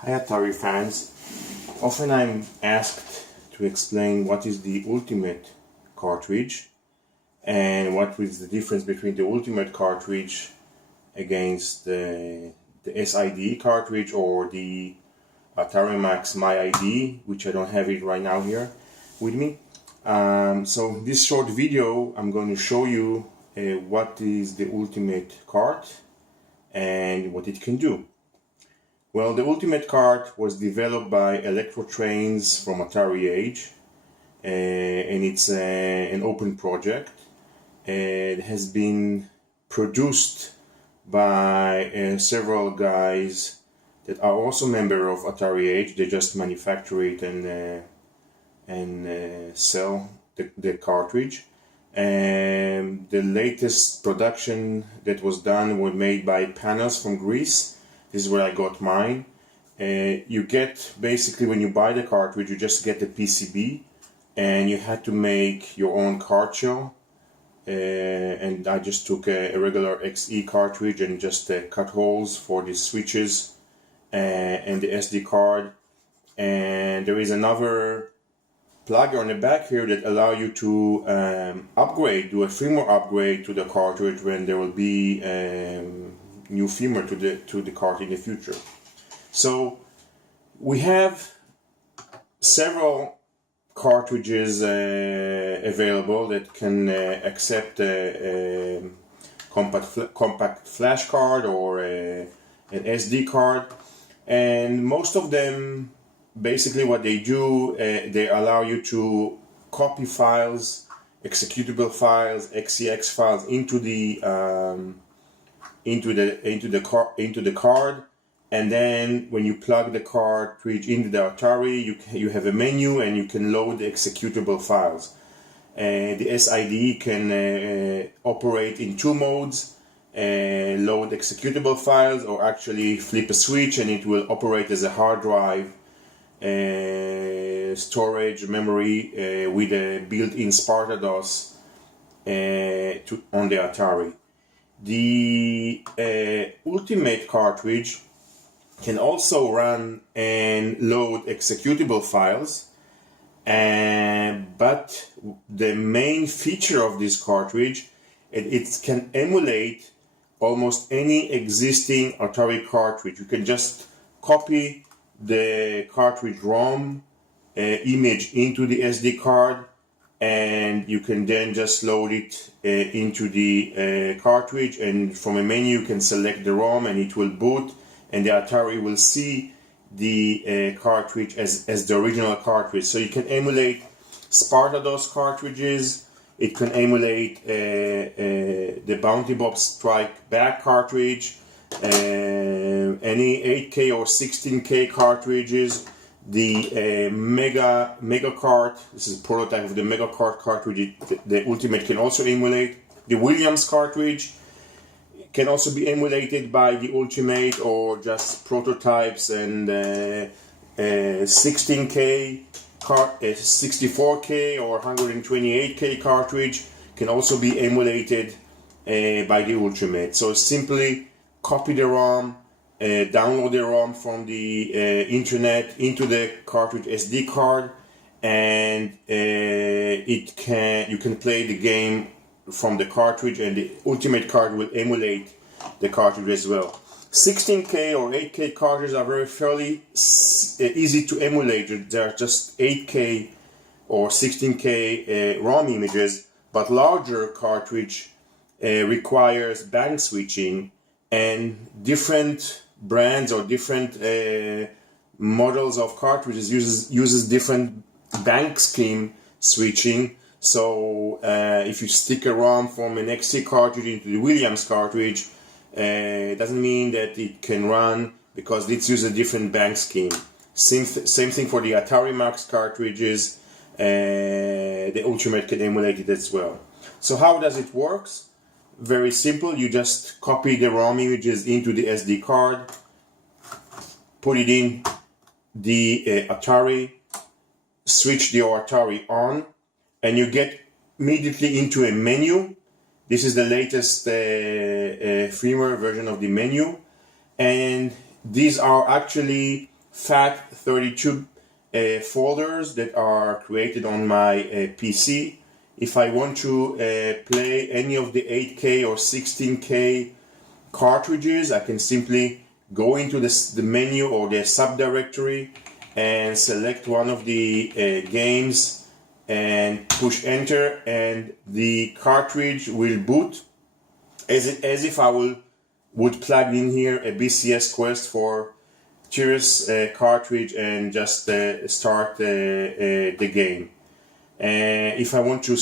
Hi Atari fans. Often I'm asked to explain what is the Ultimate cartridge and what is the difference between the Ultimate cartridge against the SID cartridge or the Atari Max My ID, which I don't have it right now here with me. So this short video I'm going to show you what is the Ultimate cart and what it can do. Well, the Ultimate cart was developed by Electro Trains from Atari Age, and it's an open project. It has been produced by several guys that are also member of Atari Age. They just manufacture it and sell the cartridge. And the latest production that was done was made by Panos from Greece. This is where I got mine. You get, basically when you buy the cartridge, you just get the PCB and you had to make your own card shell. And I just took a regular XE cartridge and just cut holes for the switches and the SD card. And there is another plug on the back here that allow you to do a firmware upgrade to the cartridge when there will be new firmware to the cart in the future. So we have several cartridges available that can accept a compact flash card or an SD card, and most of them basically what they do, they allow you to copy files, executable files, XEX files into the card, and then when you plug the cartridge into the Atari, you have a menu and you can load the executable files. The SID can operate in two modes: load executable files, or actually flip a switch and it will operate as a hard drive storage memory with a built-in Sparta DOS on the Atari. The Ultimate cartridge can also run and load executable files, but the main feature of this cartridge, it can emulate almost any existing Atari cartridge. You can just copy the cartridge ROM image into the SD card, and you can then just load it into the cartridge, and from a menu you can select the ROM and it will boot, and the Atari will see the cartridge as the original cartridge. So you can emulate Sparta DOS cartridges, it can emulate the Bounty Bob Strike Back cartridge, any 8K or 16K cartridges, the Mega Cart. This is a prototype of the Mega Cart cartridge. The Ultimate can also emulate. The Williams cartridge can also be emulated by the Ultimate, or just prototypes, and 16K, 64K or 128K cartridge can also be emulated by the Ultimate. So simply copy the ROM, download the ROM from the internet into the cartridge SD card, and you can play the game from the cartridge, and the Ultimate card will emulate the cartridge as well. 16K or 8K cartridges are fairly easy to emulate. They are just 8K or 16K ROM images, but larger cartridge requires bank switching, and different brands or different models of cartridges uses different bank scheme switching. So if you stick a ROM from an XC cartridge into the Williams cartridge, it doesn't mean that it can run, because it uses a different bank scheme. Same thing for the Atari Max cartridges. The Ultimate can emulate it as well. So how does it work? Very simple. You just copy the ROM images into the SD card, put it in the Atari, switch the Atari on, and you get immediately into a menu. This is the latest firmware version of the menu, and these are actually FAT 32 folders that are created on my PC. If I want to play any of the 8K or 16K cartridges, I can simply go into the menu or the subdirectory and select one of the games and push enter, and the cartridge will boot as if I would plug in here a BCS Quest for Tiris cartridge and just start the game. If I want to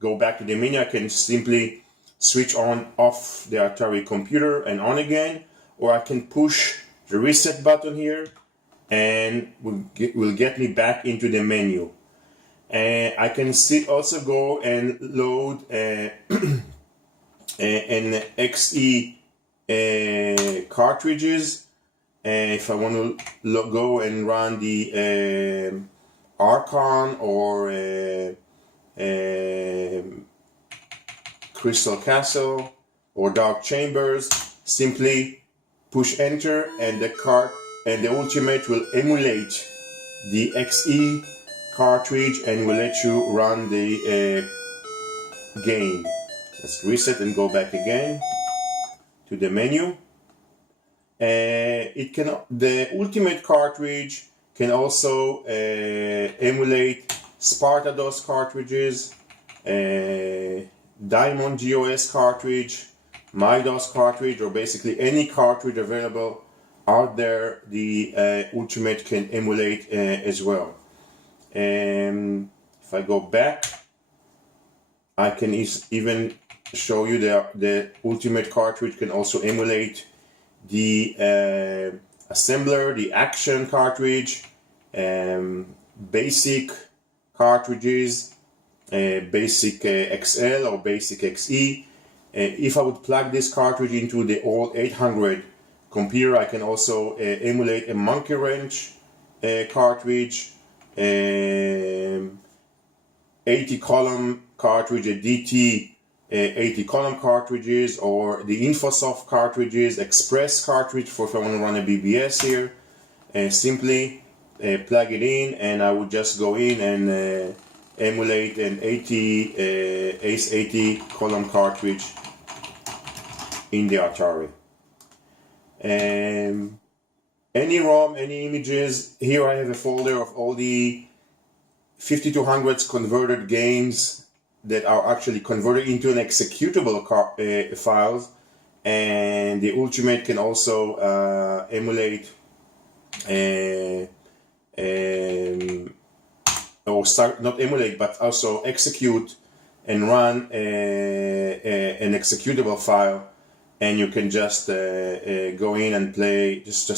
go back to the menu, I can simply switch off the Atari computer and on again, or I can push the reset button here and will get me back into the menu. I can also go and load an XE cartridges. If I want to go and run the Archon or Crystal Castle or Dark Chambers, simply push enter, and the Ultimate will emulate the XE cartridge and will let you run the game. Let's reset and go back again to the menu. The Ultimate cartridge can also emulate Sparta-DOS cartridges, Diamond GOS cartridge, MyDOS cartridge, or basically any cartridge available out there. The Ultimate can emulate as well. If I go back, I can even show you the Ultimate cartridge can also emulate the assembler, the Action cartridge, basic cartridges, basic XL or basic XE. If I would plug this cartridge into the old 800 computer, I can also emulate a Monkey Wrench cartridge, 80 column cartridge, a DT 80 column cartridges, or the Infosoft cartridges, Express cartridge for if I want to run a BBS here. Simply plug it in, and I would just go in and emulate an ACE 80 column cartridge in the Atari. Any ROM, any images. Here I have a folder of all the 5200s converted games that are actually converted into an executable files, and the Ultimate can also emulate or start, not emulate, but also execute and run an executable file, and you can just go in and play. It's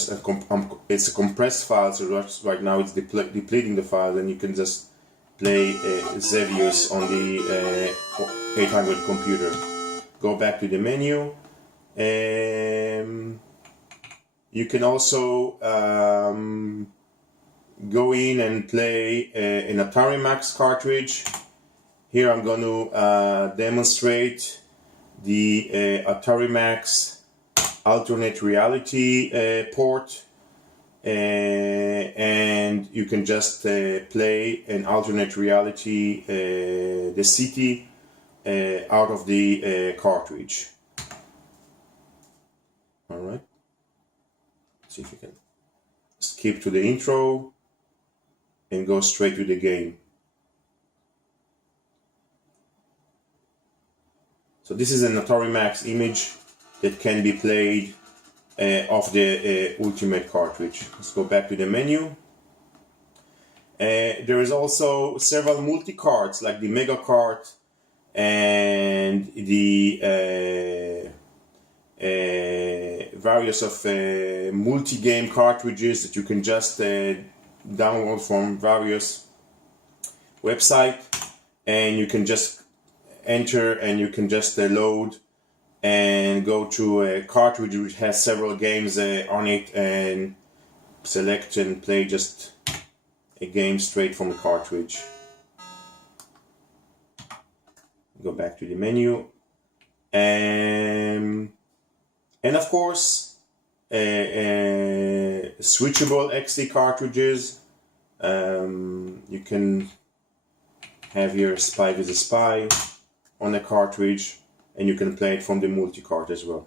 a compressed file, so right now it's depleting the file, and you can just play Xevious on the 800 computer. Go back to the menu. You can also go in and play an Atari Max cartridge. Here I'm going to demonstrate the Atari Max alternate reality port. And you can just play an alternate reality, the city, out of the cartridge. Alright, see if you can skip to the intro and go straight to the game. So this is an Atari Max image that can be played of the Ultimate cartridge. Let's go back to the menu. There is also several multi-carts like the Mega Cart and the various of multi-game cartridges that you can just download from various websites, and you can just enter and you can just load and go to a cartridge which has several games on it and select and play just a game straight from the cartridge. Go back to the menu, and of course switchable XD cartridges. You can have here Spy with a Spy on a cartridge, and you can play it from the multi-cart as well.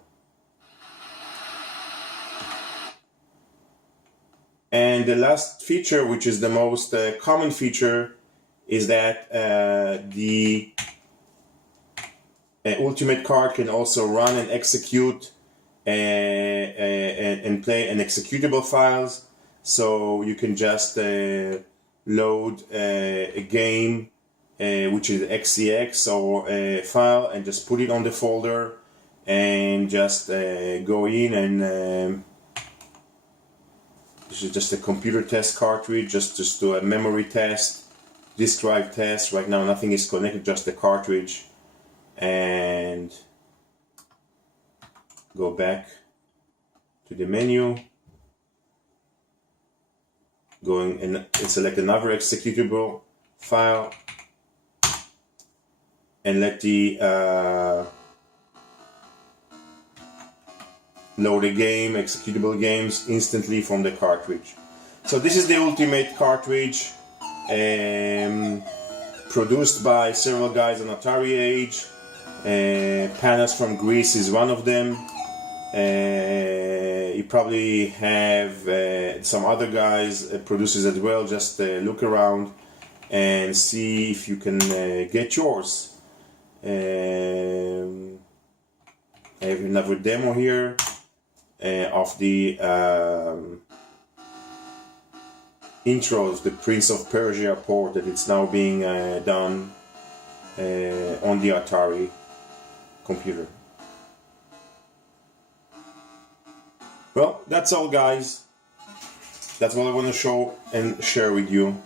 And the last feature, which is the most common feature, is that the Ultimate card can also run and execute and play an executable files. So you can just load a game, which is XCX or a file, and just put it on the folder and just go in and this is just a computer test cartridge, just do a memory test, disk drive test. Right now nothing is connected, just the cartridge. And go back to the menu, going and select another executable file, and let the load a game, executable games instantly from the cartridge. So this is the Ultimate cartridge, produced by several guys on Atari Age. Panas from Greece is one of them. You probably have some other guys, producers as well. Just look around and see if you can get yours. I have another demo here of the intros, the Prince of Persia port that it's now being done on the Atari computer. Well, that's all, guys. That's what I want to show and share with you.